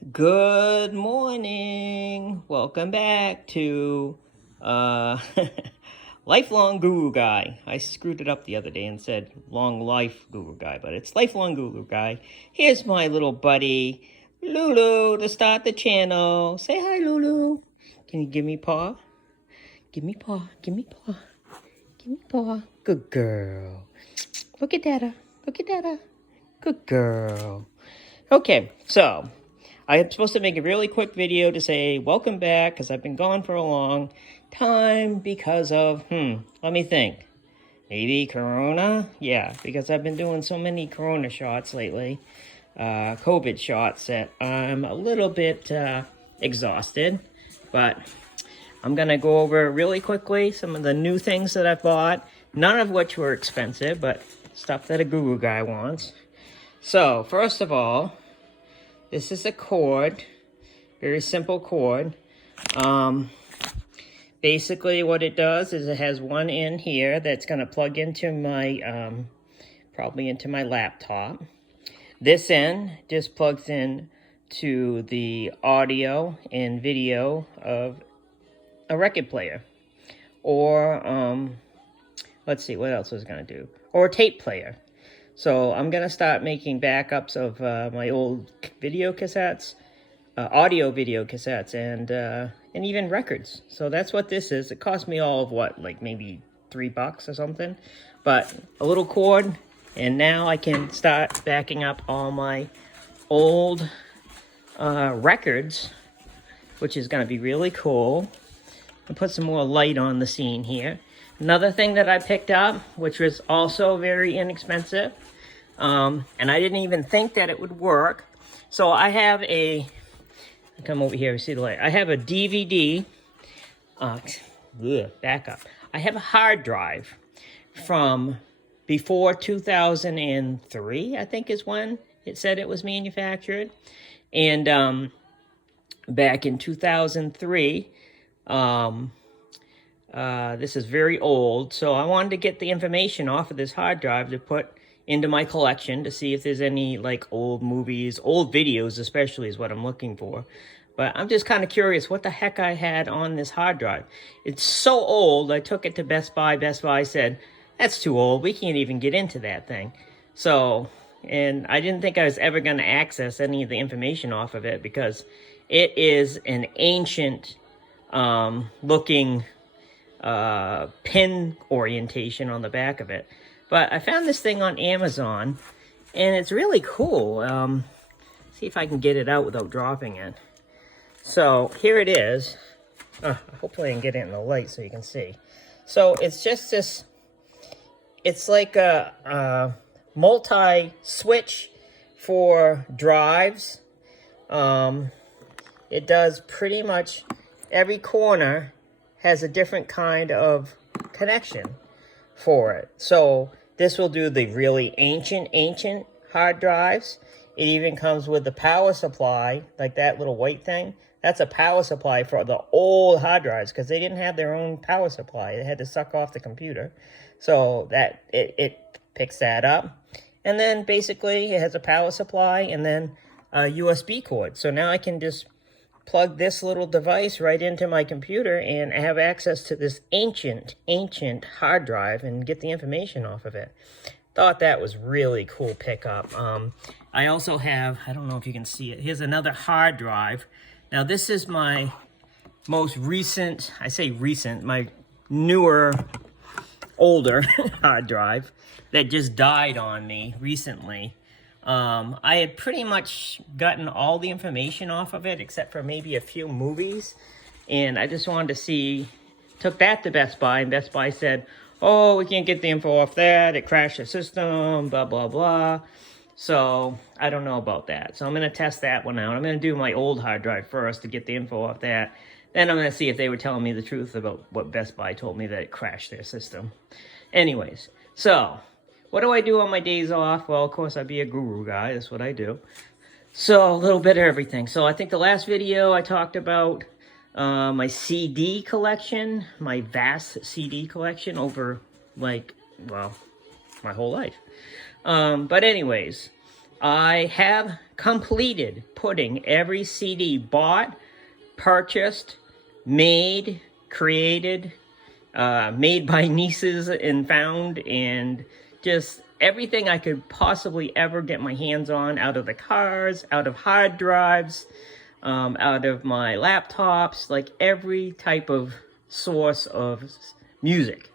Good morning. Welcome back to Lifelong Guru Guy. I screwed it up the other day and said Long Life Guru Guy, but it's Lifelong Guru Guy. Here's my little buddy, Lulu, to start the channel. Say hi, Lulu. Can you give me paw? Give me paw. Give me paw. Give me paw. Good girl. Look at Dada. Look at Dada. Good girl. Okay, so I am supposed to make a really quick video to say welcome back because I've been gone for a long time because of, let me think. Maybe Corona? Yeah, because I've been doing so many Corona shots lately, COVID shots, that I'm a little bit exhausted. But I'm going to go over really quickly some of the new things that I've bought, none of which were expensive, but stuff that a guru guy wants. So, first of all, this is a cord, very simple cord. Basically what it does is it has one end here that's going to plug into my, probably into my laptop. This end just plugs in to the audio and video of a record player. Or, let's see, what else was it going to do? Or a tape player. So I'm going to start making backups of my old video cassettes, audio video cassettes, and even records. So that's what this is. It cost me all of what, like maybe $3 or something. But a little cord, and now I can start backing up all my old records, which is going to be really cool. And put some more light on the scene here. Another thing that I picked up, which was also very inexpensive, and I didn't even think that it would work. So I have come over here, see the light. I have a DVD, back up. I have a hard drive from before 2003, I think is when it said it was manufactured. And back in 2003, this is very old, so I wanted to get the information off of this hard drive to put into my collection to see if there's any like old movies, old videos especially is what I'm looking for. But I'm just kind of curious what the heck I had on this hard drive. It's so old, I took it to Best Buy. Best Buy said, that's too old, we can't even get into that thing. So, and I didn't think I was ever going to access any of the information off of it because it is an ancient looking pin orientation on the back of it. But I found this thing on Amazon, and it's really cool. See if I can get it out without dropping it. So here it is. Hopefully I can get it in the light so you can see. So it's just this, it's like a multi-switch for drives. It does pretty much every corner has a different kind of connection for it. So this will do the really ancient hard drives. It even comes with the power supply, like that little white thing. That's a power supply for the old hard drives because they didn't have their own power supply. They had to suck off the computer. So that it picks that up. And then basically it has a power supply and then a USB cord. So now I can just plug this little device right into my computer and have access to this ancient hard drive and get the information off of it. Thought that was really cool pickup. I also have, I don't know if you can see it, here's another hard drive. Now this is my most recent, I say recent, my newer, older hard drive that just died on me recently. I had pretty much gotten all the information off of it except for maybe a few movies, and I just wanted to see, took that to Best Buy, and Best Buy said, oh, we can't get the info off that, it crashed the system, blah blah blah. So I don't know about that, so I'm going to test that one out. I'm going to do my old hard drive first to get the info off that, then I'm going to see if they were telling me the truth about what Best Buy told me that it crashed their system. Anyways, so what do I do on my days off? Well, of course, I'd be a guru guy. That's what I do. So a little bit of everything. So I think the last video I talked about my CD collection, my vast CD collection over, like, well, my whole life. But anyways, I have completed putting every CD bought, purchased, made, created, made by nieces and found, and just everything I could possibly ever get my hands on out of the cars, out of hard drives, out of my laptops, like every type of source of music.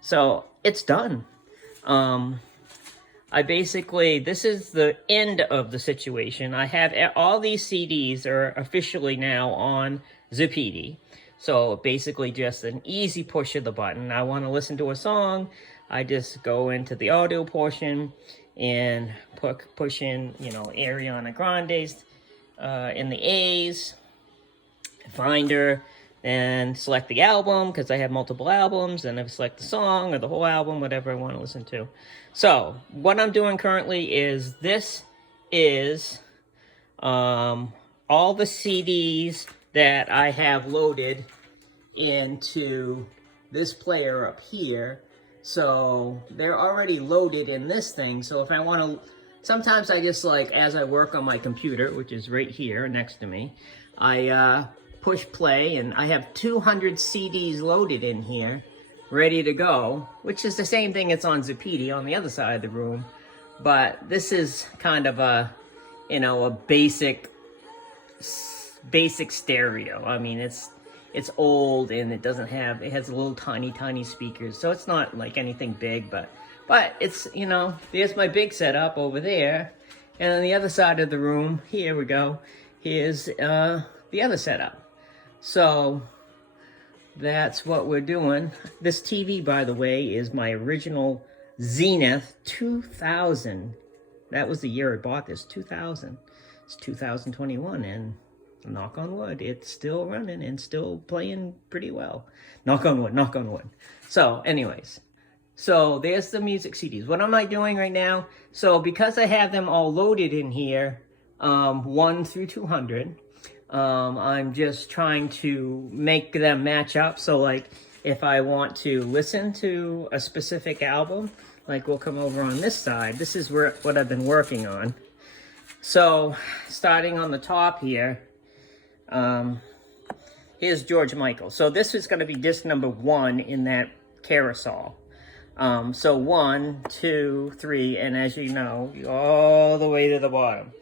So it's done. I basically, this is the end of the situation. I have all these CDs are officially now on Zappiti. So basically just an easy push of the button. I want to listen to a song. I just go into the audio portion and push in, you know, Ariana Grande's in the A's, Finder, and select the album because I have multiple albums, and I select the song or the whole album, whatever I want to listen to. So what I'm doing currently is this is all the CDs that I have loaded into this player up here. So they're already loaded in this thing. So if I want to, sometimes I just like, as I work on my computer, which is right here next to me, I push play, and I have 200 CDs loaded in here, ready to go, which is the same thing it's on Zappiti on the other side of the room. But this is kind of a, you know, a basic stereo. I mean, it's old, and it has little tiny speakers, so it's not like anything big, but it's, you know, there's my big setup over there, and on the other side of the room, here we go, here's the other setup. So that's what we're doing. This TV, by the way, is my original Zenith 2000. That was the year I bought this, 2000. It's 2021, and knock on wood, it's still running and still playing pretty well. Knock on wood, knock on wood. So anyways, so there's the music CDs. What am I doing right now? So because I have them all loaded in here, 1 through 200, I'm just trying to make them match up. So like if I want to listen to a specific album, like we'll come over on this side. This is what I've been working on. So starting on the top here, here's George Michael. So this is going to be disc number 1 in that carousel. So 1, 2, 3, and as you know, all the way to the bottom.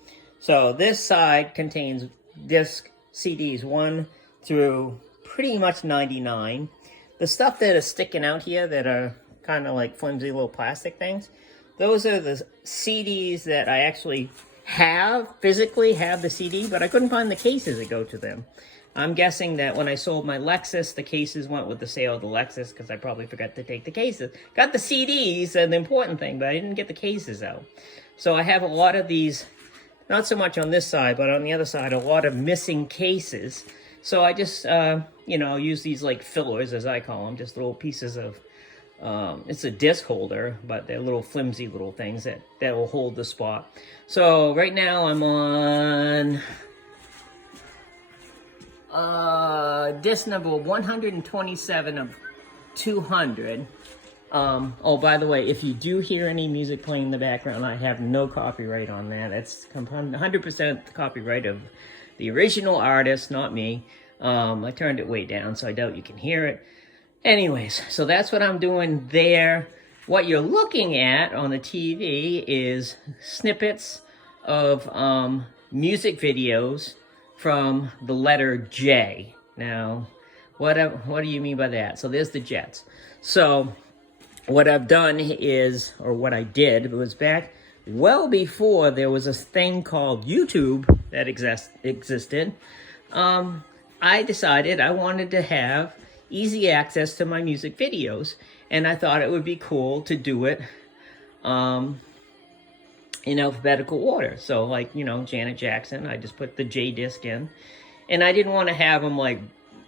So this side contains disc CDs 1 through pretty much 99. The stuff that is sticking out here that are kind of like flimsy little plastic things, those are the CDs that I actually physically have the CD, but I couldn't find the cases that go to them. I'm guessing that when I sold my Lexus, the cases went with the sale of the Lexus because I probably forgot to take the cases. Got the CDs, the important thing, but I didn't get the cases out. So I have a lot of these, not so much on this side, but on the other side, a lot of missing cases. So I just, you know, use these like fillers, as I call them, just little pieces of, it's a disc holder, but they're little flimsy little things that will hold the spot. So right now I'm on disc number 127 of 200. Oh, by the way, if you do hear any music playing in the background, I have no copyright on that. It's 100% copyright of the original artist, not me. I turned it way down, so I doubt you can hear it. Anyways, so that's what I'm doing there. What you're looking at on the TV is snippets of music videos from the letter J. Now, what do you mean by that? So there's the Jets. So what I've done is, or what I did, was back well before there was a thing called YouTube that existed. I decided I wanted to have easy access to my music videos, and I thought it would be cool to do it in alphabetical order. So like, you know, Janet Jackson, I just put the J disc in, and I didn't want to have them like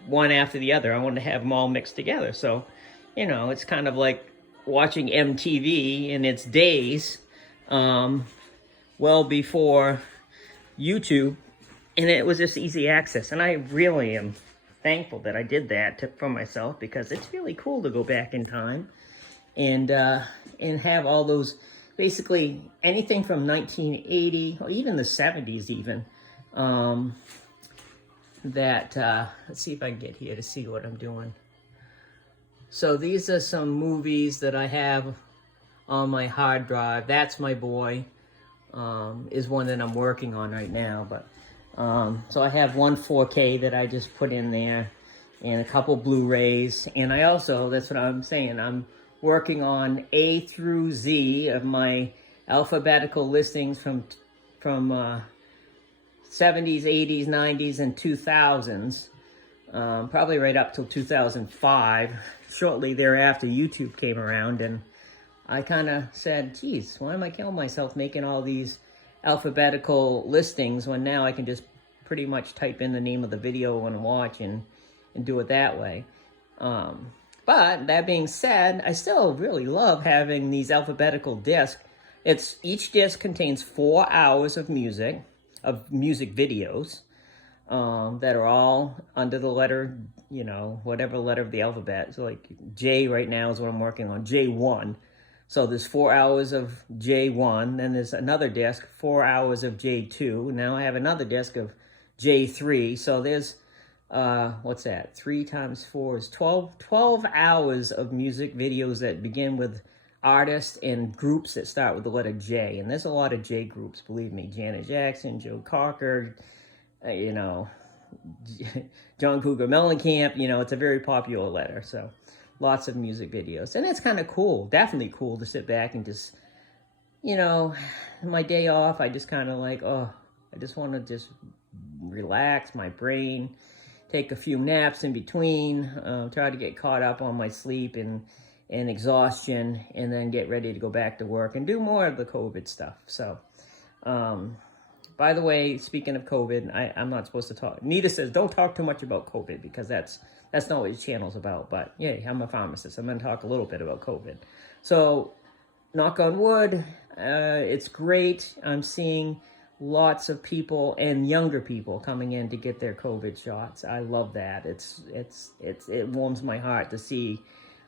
one after the other. I wanted to have them all mixed together. So, you know, it's kind of like watching MTV in its days, well before YouTube, and it was just easy access. And I really am thankful that I did that for myself, because it's really cool to go back in time and have all those basically anything from 1980 or even the 70s even. Let's see if I can get here to see what I'm doing. So these are some movies that I have on my hard drive. That's My Boy is one that I'm working on right now. But so I have one 4K that I just put in there, and a couple Blu-rays. And I also, that's what I'm saying, I'm working on A through Z of my alphabetical listings from 70s, 80s, 90s, and 2000s. Probably right up till 2005. Shortly thereafter, YouTube came around, and I kind of said, geez, why am I killing myself making all these alphabetical listings when now I can just pretty much type in the name of the video I want to watch and do it that way. But that being said, I still really love having these alphabetical discs. Each disc contains 4 hours of music videos that are all under the letter, whatever letter of the alphabet. So like J right now is what I'm working on, J1. So there's 4 hours of J1, then there's another disc, 4 hours of J2. Now I have another disc of J3. So there's, what's that? 3 times 4 is 12 hours of music videos that begin with artists and groups that start with the letter J. And there's a lot of J groups, believe me. Janet Jackson, Joe Cocker, John Cougar Mellencamp. It's a very popular letter. So lots of music videos. And it's kind of cool, definitely cool to sit back and just, my day off, I just kind of like, I just want to just relax my brain, take a few naps in between, try to get caught up on my sleep and exhaustion, and then get ready to go back to work and do more of the COVID stuff. So, by the way, speaking of COVID, I'm not supposed to talk. Nita says, don't talk too much about COVID because that's not what your channel's about. But yeah, I'm a pharmacist. I'm going to talk a little bit about COVID. So, knock on wood, it's great. I'm seeing lots of people and younger people coming in to get their COVID shots. I love that. It warms my heart to see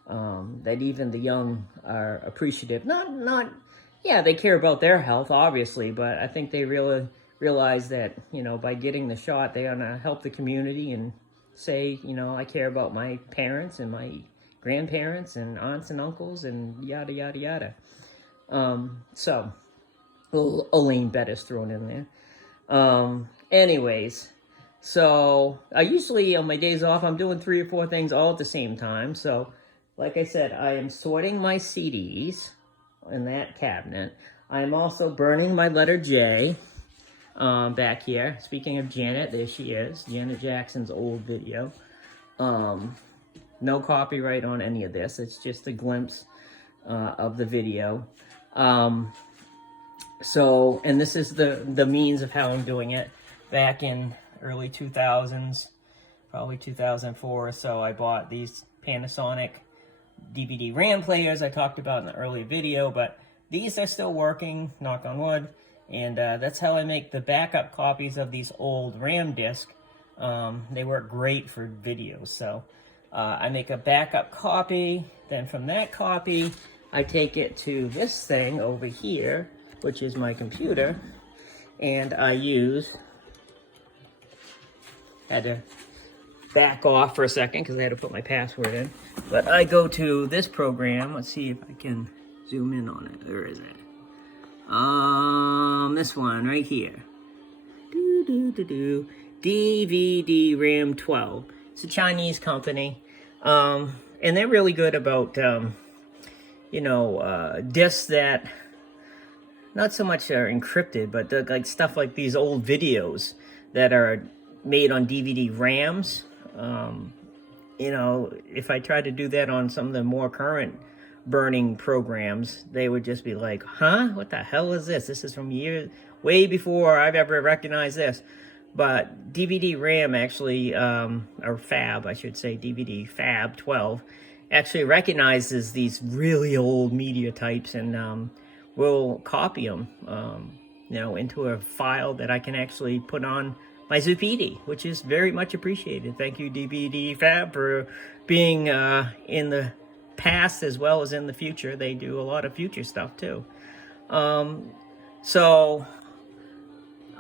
that even the young are appreciative. Yeah, they care about their health, obviously, but I think they really realize that, by getting the shot, they're going to help the community and say, I care about my parents and my grandparents and aunts and uncles and yada, yada, yada. So, little Elaine Bettis thrown in there. Anyways, so I usually, on my days off, I'm doing 3 or 4 things all at the same time. So, like I said, I am sorting my CDs in that cabinet. I'm also burning my letter J back here. Speaking of Janet, there she is. Janet Jackson's old video. No copyright on any of this. It's just a glimpse of the video. So, and this is the means of how I'm doing it. Back in early 2000s, probably 2004 or so, I bought these Panasonic DVD RAM players I talked about in the early video, but these are still working, knock on wood, and that's how I make the backup copies of these old RAM discs. They work great for videos, so I make a backup copy, then from that copy, I take it to this thing over here, which is my computer, and I had to back off for a second because I had to put my password in. But I go to this program. Let's see if I can zoom in on it. Where is it? This one right here. DVD RAM 12. It's a Chinese company. And they're really good about, discs that not so much are encrypted, but like stuff like these old videos that are made on DVD RAMs. If I tried to do that on some of the more current burning programs, they would just be like, huh? What the hell is this? This is from years, way before I've ever recognized this. But DVD RAM actually, or Fab, I should say, DVD Fab 12, actually recognizes these really old media types and will copy them, into a file that I can actually put on my Zappiti, which is very much appreciated. Thank you, DVD Fab, for being in the past as well as in the future. They do a lot of future stuff too. So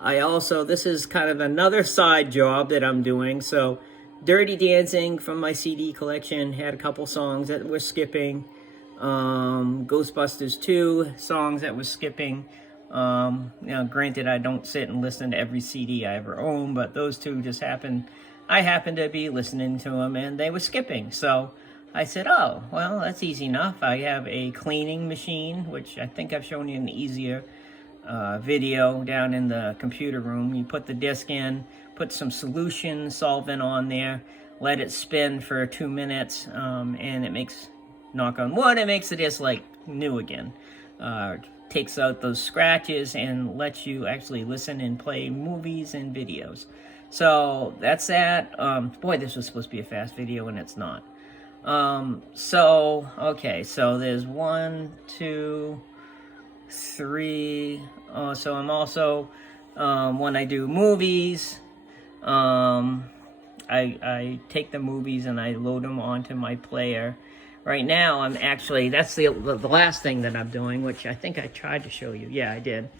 I also, this is kind of another side job that I'm doing. So Dirty Dancing from my CD collection had a couple songs that we're skipping. Ghostbusters 2 songs that we're skipping. Granted, I don't sit and listen to every CD I ever own, but those two just I happened to be listening to them and they were skipping. So I said, oh, well, that's easy enough. I have a cleaning machine, which I think I've shown you an easier video down in the computer room. You put the disc in, put some solution solvent on there, let it spin for 2 minutes, and it makes, knock on wood, it makes the disc like new again. Takes out those scratches and lets you actually listen and play movies and videos. So that's that. Boy, this was supposed to be a fast video and it's not. Okay, so there's 1, 2, 3. So I'm also, when I do movies, I take the movies and I load them onto my player. Right now, I'm actually, that's the last thing that I'm doing, which I think I tried to show you. Yeah, I did.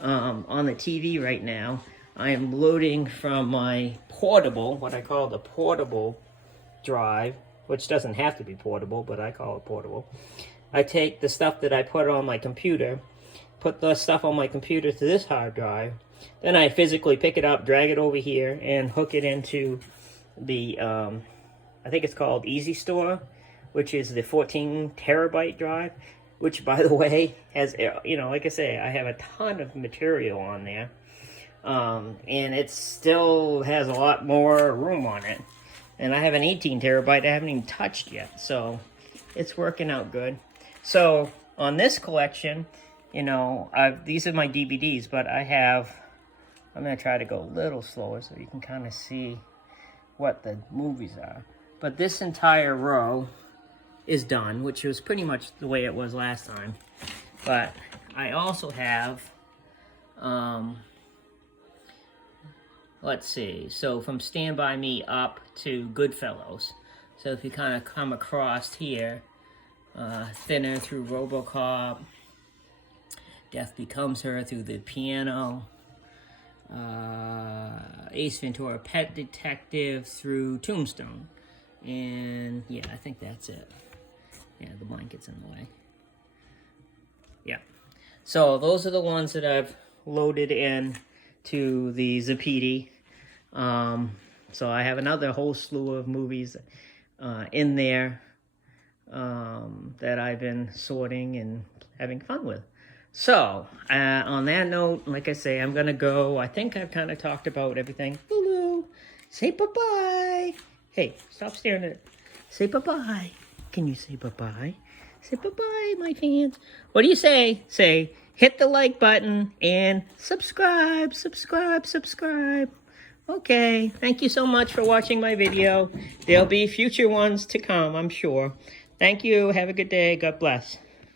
On the TV right now, I am loading from my portable, what I call the portable drive, which doesn't have to be portable, but I call it portable. I take the stuff that I put on my computer, put the stuff on my computer to this hard drive, then I physically pick it up, drag it over here, and hook it into the, I think it's called Easy Store, which is the 14 terabyte drive, which, by the way, has, like I say, I have a ton of material on there, and it still has a lot more room on it. And I have an 18 terabyte I haven't even touched yet, so it's working out good. So on this collection, these are my DVDs, but I'm going to try to go a little slower so you can kind of see what the movies are. But this entire row is done, which was pretty much the way it was last time. But I also have, let's see, so from Stand By Me up to Goodfellas. So if you kind of come across here, Thinner through RoboCop, Death Becomes Her through The Piano, Ace Ventura Pet Detective through Tombstone. And yeah, I think that's it. Yeah, the blanket's in the way. Yeah. So those are the ones that I've loaded in to the Zappiti. So I have another whole slew of movies in there that I've been sorting and having fun with. So, on that note, like I say, I'm going to go. I think I've kind of talked about everything. Lulu, say bye-bye. Hey, stop staring at it. Say bye-bye. Can you say bye-bye? Say bye-bye, my fans. What do you say? Say, hit the like button and subscribe. Okay, thank you so much for watching my video. There'll be future ones to come, I'm sure. Thank you. Have a good day. God bless.